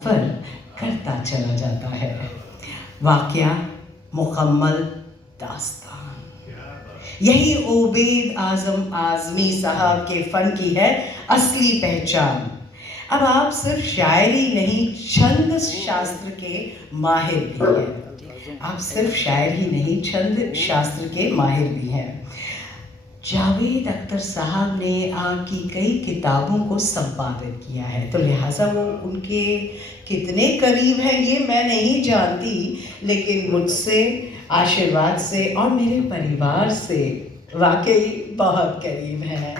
पर करता चला जाता है। वाक़या मुकम्मल दास्तान। यही उबैद आज़म आज़मी साहब के फ़न की है असली पहचान। अब आप सिर्फ शायरी नहीं, छंद शास्त्र के माहिर भी हैं। आप सिर्फ शायर ही नहीं, छंद शास्त्र के माहिर भी हैं। जावेद अख्तर साहब ने आपकी कई किताबों को संपादित किया है, तो लिहाजा वो उनके कितने करीब हैं ये मैं नहीं जानती, लेकिन मुझसे, आशीर्वाद से और मेरे परिवार से वाकई बहुत करीब हैं,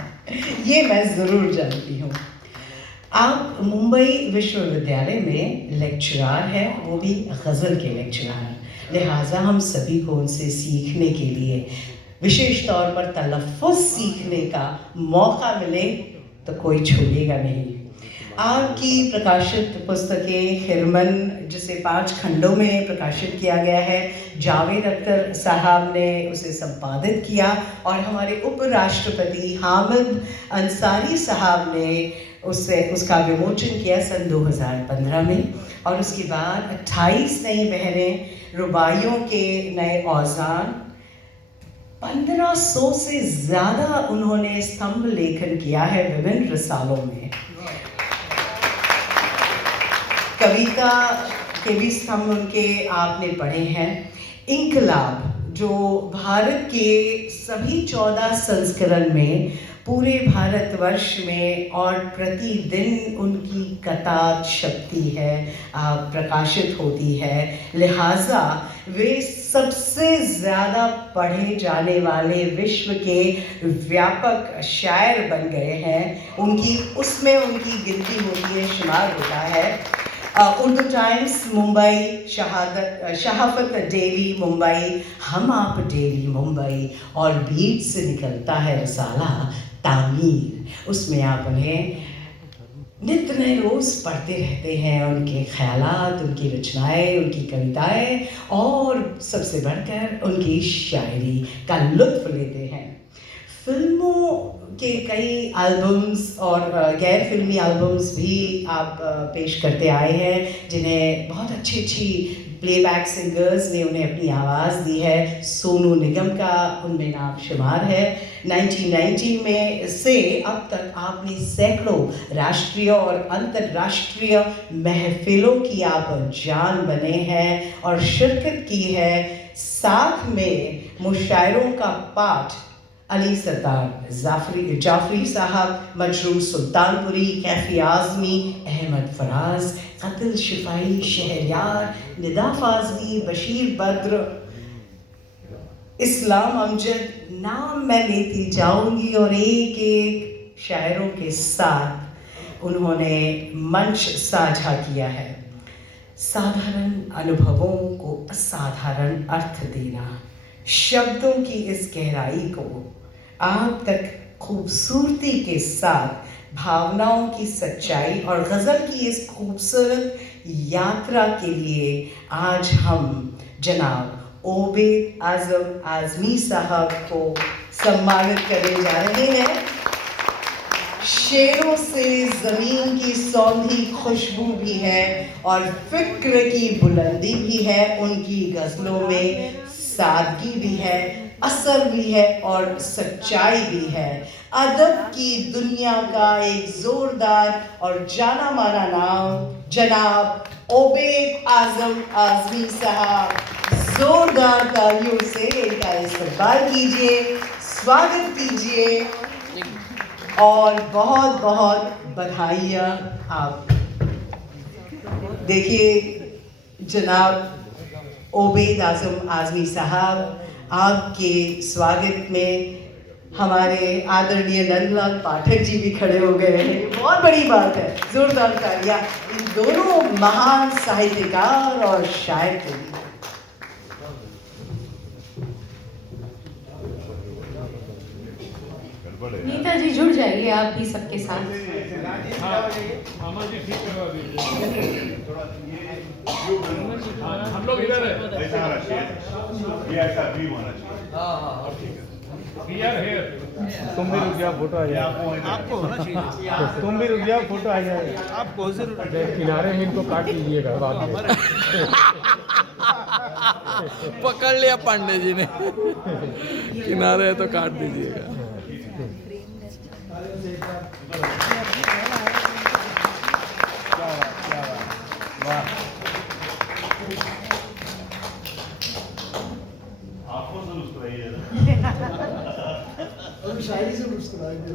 ये मैं ज़रूर जानती हूँ। आप मुंबई विश्वविद्यालय में लेक्चरार हैं, वो भी गज़ल के लेक्चरार। लिहाजा हम सभी को उनसे सीखने के लिए, विशेष तौर पर तलफ़्फ़ुज़ सीखने का मौका मिले तो कोई छोड़ेगा नहीं। आपकी प्रकाशित पुस्तकें खिरमन, जिसे 5 खंडों में प्रकाशित किया गया है, जावेद अख्तर साहब ने उसे संपादित किया और हमारे उपराष्ट्रपति हामिद अंसारी साहब ने उसका विमोचन किया सन 2015 में। और उसके बाद 28 नई बहरें, रुबाइयों के नए औज़ान, 1500 से ज़्यादा उन्होंने स्तंभ लेखन किया है विभिन्न रिसालों में। कविता के भी स्तंभ उनके आपने पढ़े हैं। इंकलाब, जो भारत के सभी 14 संस्करण में पूरे भारतवर्ष में और प्रतिदिन उनकी कतार छपती है, प्रकाशित होती है। लिहाजा वे सबसे ज़्यादा पढ़े जाने वाले विश्व के व्यापक शायर बन गए हैं। उसमें उनकी गिनती होती है, शुमार होता है। उर्दू टाइम्स मुंबई, शहाफत डेली मुंबई, हम आप डेली मुंबई और बीट से निकलता है रसाला तामीर। उसमें आप उन्हें नित्य नए रोज़ पढ़ते रहते हैं, उनके ख़यालात, उनकी रचनाएँ, उनकी कविताएँ और सबसे बढ़कर उनकी शायरी का लुत्फ़ लेते हैं। फ़िल्मों के कई एल्बम्स और गैर फ़िल्मी एल्बम्स भी आप पेश करते आए हैं, जिन्हें बहुत अच्छी प्लेबैक सिंगर्स ने उन्हें अपनी आवाज़ दी है। सोनू निगम का उनमें नाम शुमार है। 1990 में से अब तक आपने सैकड़ों राष्ट्रीय और अंतर्राष्ट्रीय महफ़िलों की आप जान बने हैं और शिरकत की है। साथ में मुशायरों का पाठ अली सरदार जाफरी साहब, मजरूह सुल्तानपुरी, कैफी आज़मी, अहमद फराज, कतिल शिफाई, शहरयार, निदा फाज़मी, बशीर बद्र, इस्लाम अमजद, नाम मैं लेती जाऊंगी और एक एक शायरों के साथ उन्होंने मंच साझा किया है। साधारण अनुभवों को असाधारण अर्थ देना, शब्दों की इस गहराई को आप तक खूबसूरती के साथ भावनाओं की सच्चाई और गज़ल की इस खूबसूरत यात्रा के लिए आज हम जनाब उबैद आज़म आज़मी साहब को सम्मानित करने जा रहे हैं। शेरों से ज़मीन की सौंधी खुशबू भी है और फ़िक्र की बुलंदी भी है। उनकी गज़लों में सादगी भी है, असर भी है और सच्चाई भी है। अदब की दुनिया का एक ज़ोरदार और जाना माना नाम जनाब उबैद आज़म आज़मी साहब, ज़ोरदार तालियों से इनका इस्तकबाल कीजिए, स्वागत कीजिए और बहुत बहुत बधाइयाँ। आप देखिए जनाब उबैद आज़म आज़मी साहब, आपके स्वागत में हमारे आदरणीय नंदलाल पाठक जी भी खड़े हो गए हैं। बहुत बड़ी बात है, जोरदार तालियां इन दोनों महान साहित्यकार और शायर के लिए। नेताजी जुड़ जाइए आप भी सबके साथ। हम लोग इधर है, ऐसा शेर ये ऐसा भी होना चाहिए। हाँ हाँ ठीक है। तुम भी रुक जाओ, फोटो आ जाएगा। आपको होना चाहिए। तुम भी रुक जाओ, फोटो आ जाएगा। आपको जरूर किनारे में इनको काट लीजिएगा बाद में। पकड़ लिया पांडे जी ने। किनारे है तो काट दीजिएगा। आपको से मुस्कुराइए ना। शायरी से मुस्कुराएंगे।